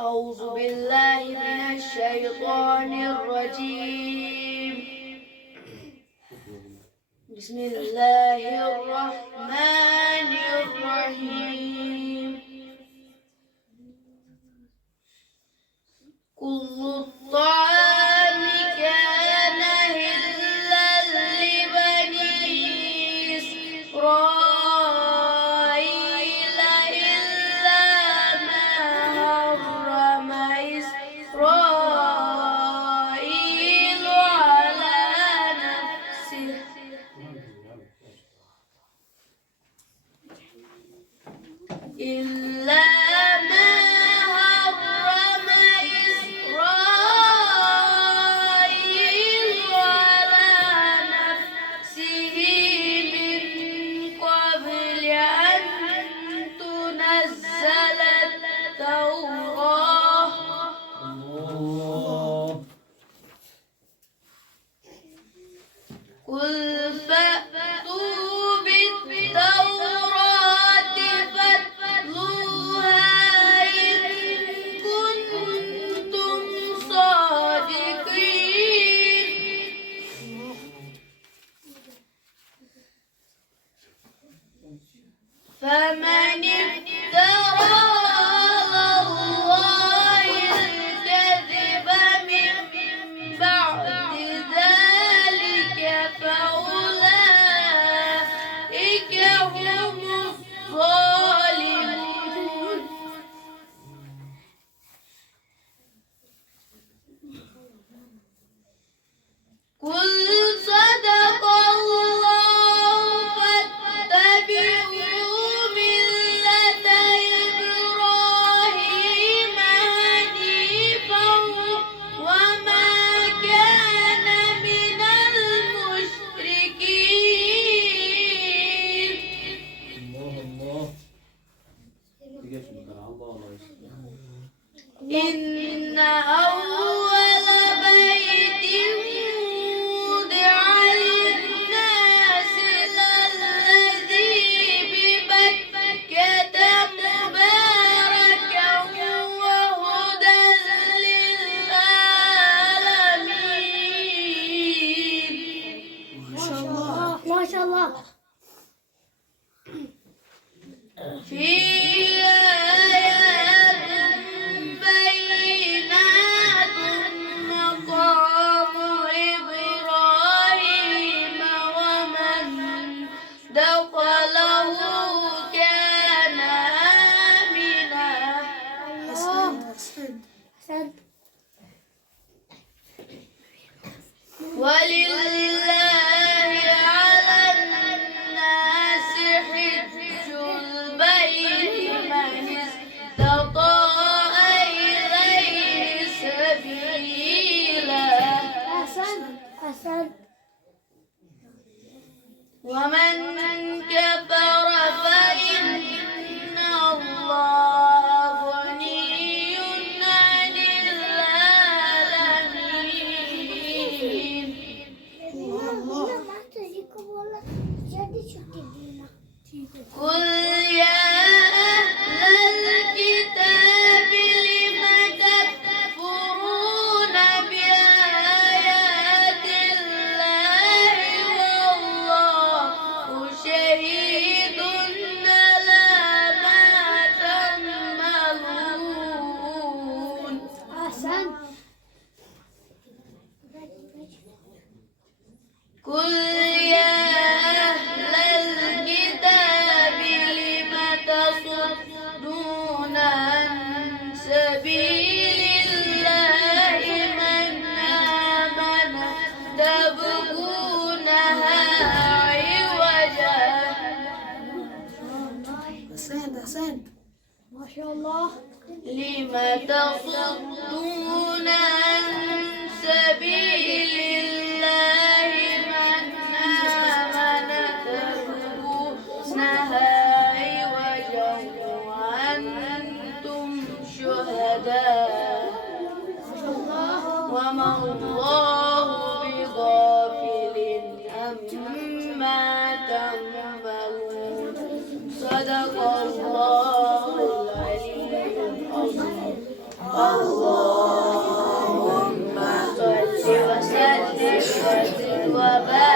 أعوذ بالله من الشيطان الرجيم. بسم الله الرحمن الرحيم. كل الطعام كان هلا لبني إسرائيل إلا ما حرم إسرائيل على نفسه إلا ما حرم إسرائيل على نفسه من قبل أن تنزل التوراة. قل فأتوا بالتوراة فاتلوها إن كنتم صادقين. فمن افترى على الله الكذب من بعد ذلك فأولئك هم الظالمون. قل صدق الله فاتبعوا ملة إبراهيم حنيفا وما كان من المشركين. إن أول بيت وضع للناس للذي ببكة مباركا وهدى للعالمين. ما شاء الله ما شاء الله. فيه آيات بينات مقام إبراهيم ومن دخله كان آمنا. ولله على الناس حج البيت من استطاع إليه سبيلا. ومن كفر فإن الله غني عن العالمين. قل يا أهل الكتاب لم تكفرون بآيات الله والله شهيد على ما تعملون. قل يا أهل الكتاب لم تصدون عن سبيل الله من آمن تبغونها عوجا. ما شاء الله. لم تصدون عن سبيل الله من آمن تبغونها عوجا وأنتم شهداء. وما الله بغافل عما تعملون. صدق الله العلي العظيم. اللهم صل وسلم وزد وبارك